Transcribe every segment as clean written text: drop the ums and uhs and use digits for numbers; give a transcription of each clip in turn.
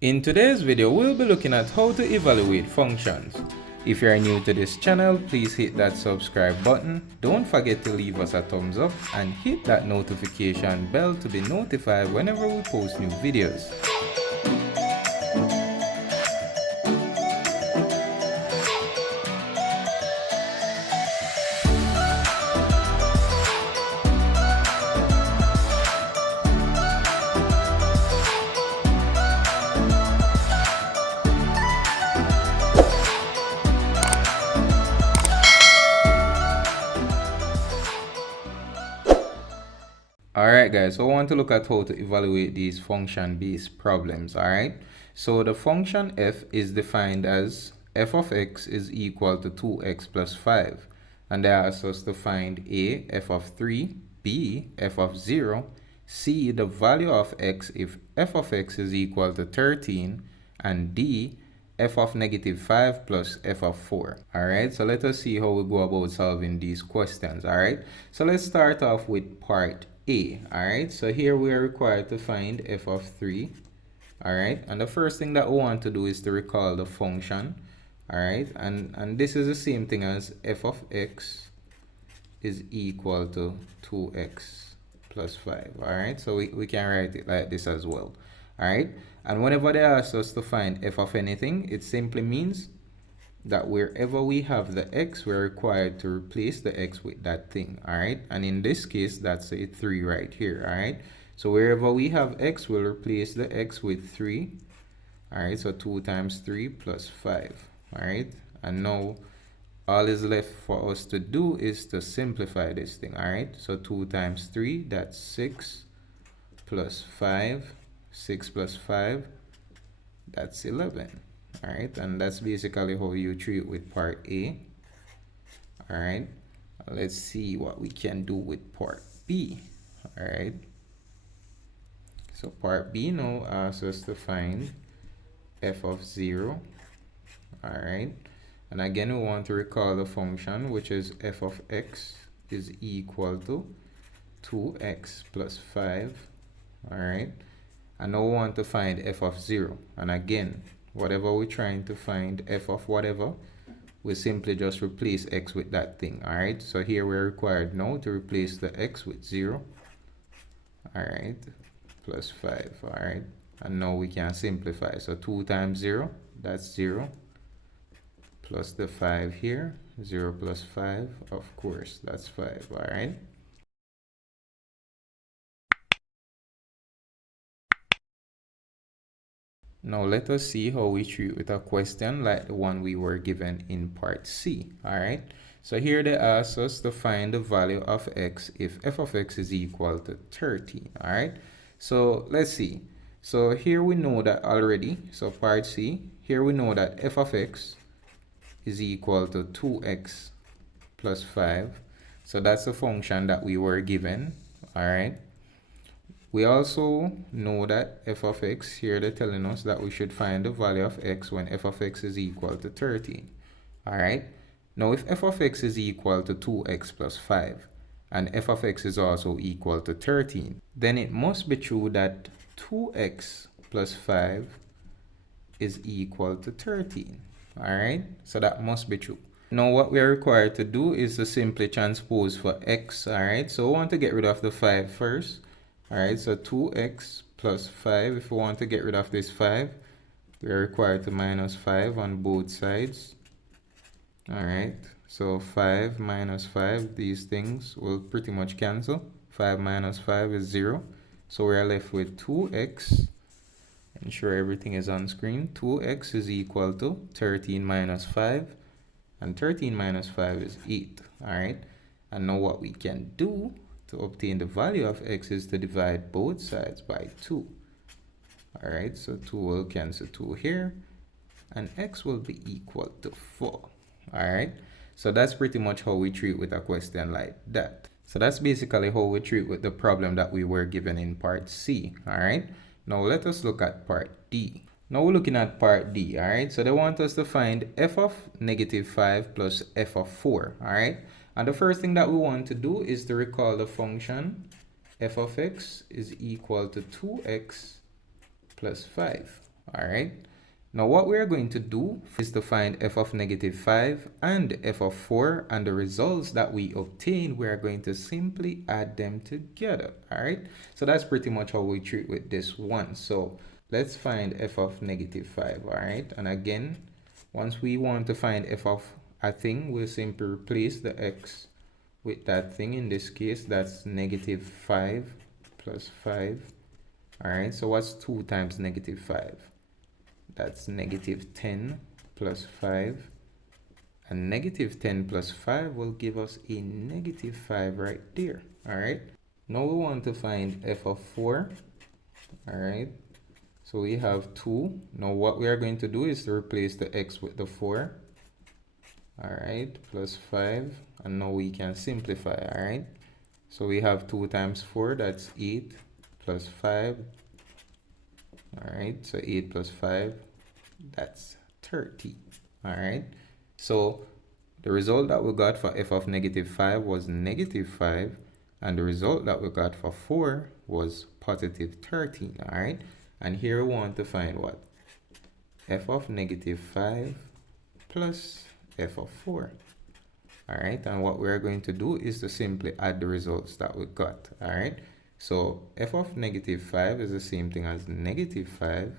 In today's video, we'll be looking at how to evaluate functions. If you are new to this channel, please hit that subscribe button. Don't forget to leave us a thumbs up and hit that notification bell to be notified whenever we post new videos. Alright guys, so I want to look at how to evaluate these function-based problems, alright? So the function f is defined as f of x is equal to 2x plus 5. And they ask us to find a, f of 3, b, f of 0, c, the value of x if f of x is equal to 13, and d, f of negative 5 plus f of 4. Alright, so let us see how we go about solving these questions, alright? So let's start off with part A. Alright, so here we are required to find f of 3. Alright, and the first thing that we want to do is to recall the function. Alright, and this is the same thing as f of x is equal to 2x plus 5. Alright, so we can write it like this as well. Alright, and whenever they ask us to find f of anything, it simply means that wherever we have the x, we're required to replace the x with that thing. Alright, and in this case, that's a 3 right here. Alright, so wherever we have x, we'll replace the x with 3. Alright, so 2 times 3 plus 5. Alright, and now all is left for us to do is to simplify this thing. Alright, so 2 times 3, that's 6 plus 5. 6 plus 5, that's 11. Alright, and that's basically how you treat with part A. Alright, let's see what we can do with part B. Alright, so part B now asks us to find f of 0. Alright, and again we want to recall the function, which is f of x is equal to 2x plus 5. Alright, and now we want to find f of 0, and again whatever we're trying to find, f of whatever, we simply just replace x with that thing. Alright, so here we're required now to replace the x with 0. Alright, plus 5. Alright, and now we can simplify. So 2 times 0, that's 0, plus the 5 here. 0 plus 5, of course, that's 5. Alright, now let us see how we treat with a question like the one we were given in part C. Alright, so here they ask us to find the value of x if f of x is equal to 30. Alright, so let's see. So here we know that already. So part C, here we know that f of x is equal to 2x plus 5. So that's the function that we were given. Alright, we also know that f of x, here they're telling us that we should find the value of x when f of x is equal to 13. Alright, now if f of x is equal to 2x plus 5 and f of x is also equal to 13, then it must be true that 2x plus 5 is equal to 13. Alright, so that must be true. Now what we are required to do is to simply transpose for x. Alright, so we want to get rid of the 5 first. Alright, so 2x plus 5, if we want to get rid of this 5, we are required to minus 5 on both sides. Alright, so 5 minus 5, these things will pretty much cancel. 5 minus 5 is 0. So we are left with 2x. Ensure everything is on screen. 2x is equal to 13 minus 5. And 13 minus 5 is 8. Alright, and now what we can do to obtain the value of x is to divide both sides by 2. Alright, so 2 will cancel 2 here, and x will be equal to 4. Alright, so that's pretty much how we treat with a question like that. So that's basically how we treat with the problem that we were given in part C. Alright, now let us look at part D. Now we're looking at part D. Alright, so they want us to find f of negative 5 plus f of 4. Alright, and the first thing that we want to do is to recall the function f of x is equal to 2x plus 5. All right. Now what we are going to do is to find f of negative 5 and f of 4, and the results that we obtain, we are going to simply add them together. All right. So that's pretty much how we treat with this one. So let's find f of negative 5. All right. And again, once we want to find f of a thing, we'll simply replace the x with that thing. In this case, that's negative 5 plus 5. All right. So what's 2 times negative 5? That's negative 10 plus 5, and negative 10 plus 5 will give us a negative 5 right there. All right, now we want to find f of 4. All right, so we have 2. Now what we are going to do is to replace the x with the 4. All right, plus 5, and now we can simplify. All right, so we have 2 times 4, that's 8, plus 5. All right, so 8 plus 5, that's 30. All right, so the result that we got for f of negative 5 was negative 5, and the result that we got for 4 was positive 13. All right, and here we want to find what? F of negative 5 plus f of 4. All right, and what we're going to do is to simply add the results that we got. All right, so f of negative 5 is the same thing as negative 5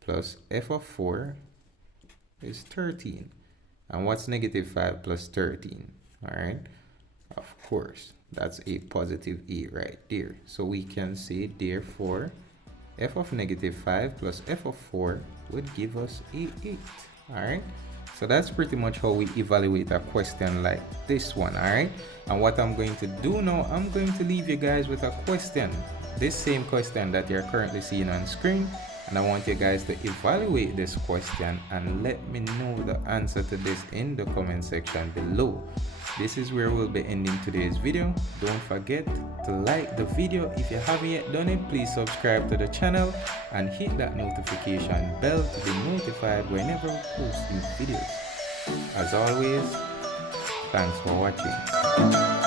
plus f of 4 is 13. And what's negative 5 plus 13? All right, of course, that's a positive 8 right there. So we can say, therefore, f of negative 5 plus f of 4 would give us a 8. All right, so that's pretty much how we evaluate a question like this one. All right, and what I'm going to do now, I'm going to leave you guys with a question, this same question that you're currently seeing on screen, and I want you guys to evaluate this question and let me know the answer to this in the comment section below. This is where we'll be ending today's video. Don't forget to like the video. If you haven't yet done it, please subscribe to the channel and hit that notification bell to be notified whenever we post new videos. As always, thanks for watching.